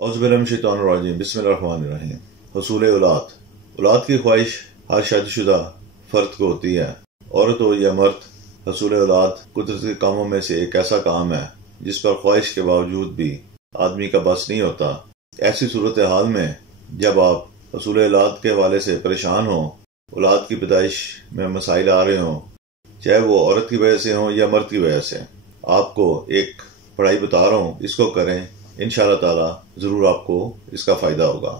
औज़ुबिल्लाहिमिनश्शैतानिर्रजीम बिस्मिल्लाहिर्रहमानिर्रहीम। हसूल औलाद की ख्वाहिश हर शादीशुदा फर्द को होती है। औरत हो या मर्द, हसूल औलाद कुदरत के कामों में से एक ऐसा काम है जिस पर ख्वाहिश के बावजूद भी आदमी का बस नहीं होता। ऐसी सूरत हाल में जब आप हसूल औलाद के हवाले से परेशान हो, औलाद की पैदाइश में मसाइल आ रहे हों, चाहे वो औरत की वजह से हो या मर्द की वजह से, आपको एक पढ़ाई बता रहा हूँ, इसको करें, इंशाअल्लाह ताला ज़रूर आपको इसका फ़ायदा होगा।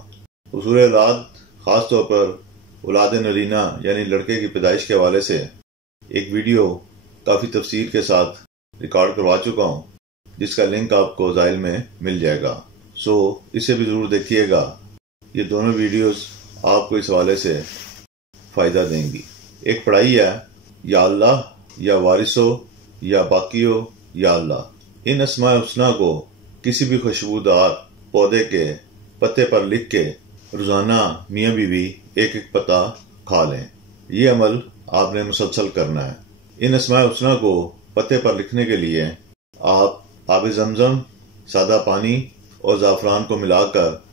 हसूल औलाद ख़ास तौर पर औलाद नरीना यानी लड़के की पैदाइश के हवाले से एक वीडियो काफ़ी तफसील के साथ रिकॉर्ड करवा चुका हूँ, जिसका लिंक आपको ज़ाइल में मिल जाएगा। सो इसे भी ज़रूर देखिएगा। ये दोनों वीडियोस आपको इस हवाले से फ़ायदा देंगी। एक पढ़ाई है, या अल्लाह या वारिसो या बाकियो या अल्लाह। इन अस्माए हुस्ना को किसी भी खुशबूदार पौधे के पत्ते पर लिख के रोज़ाना मियाँ बीवी एक एक पत्ता खा लें। ये अमल आपने मुसलसल करना है। इन अस्माए हुस्ना को पत्ते पर लिखने के लिए आप आब ज़मज़म, सादा पानी और ज़ाफ़रान को मिलाकर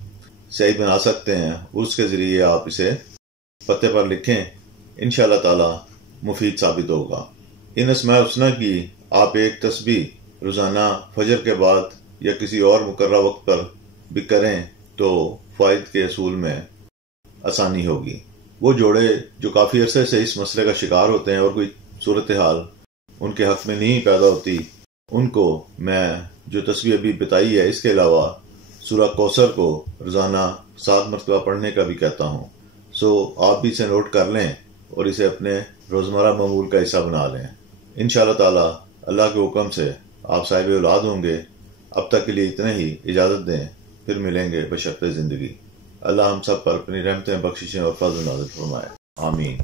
स्याही बना सकते हैं। उसके ज़रिए आप इसे पत्ते पर लिखें, इंशाअल्लाह ताला मुफीद साबित होगा। इन अस्माए हुस्ना की आप एक तस्बीह रोज़ाना फजर के बाद या किसी और मुकर्रर वक्त पर भी करें तो फ़ायद के असूल में आसानी होगी। वो जोड़े जो काफ़ी अरसे से इस मसले का शिकार होते हैं और कोई सूरत हाल उनके हक़ में नहीं पैदा होती, उनको मैं जो तस्बीह अभी बताई है, इसके अलावा सूरह कौसर को रोज़ाना 7 मरतबा पढ़ने का भी कहता हूँ। सो आप भी इसे नोट कर लें और इसे अपने रोज़मर्रा मामूल का हिस्सा बना लें। इंशाअल्लाह ताला अल्लाह के हुक्म से आप साहिब औलाद होंगे। अब तक के लिए इतने ही, इजाज़त दें, फिर मिलेंगे बशर्ते ज़िंदगी। अल्लाह हम सब पर अपनी रहमतें, बख्शिशें और फज़ल नाज़िल फरमाए। आमीन।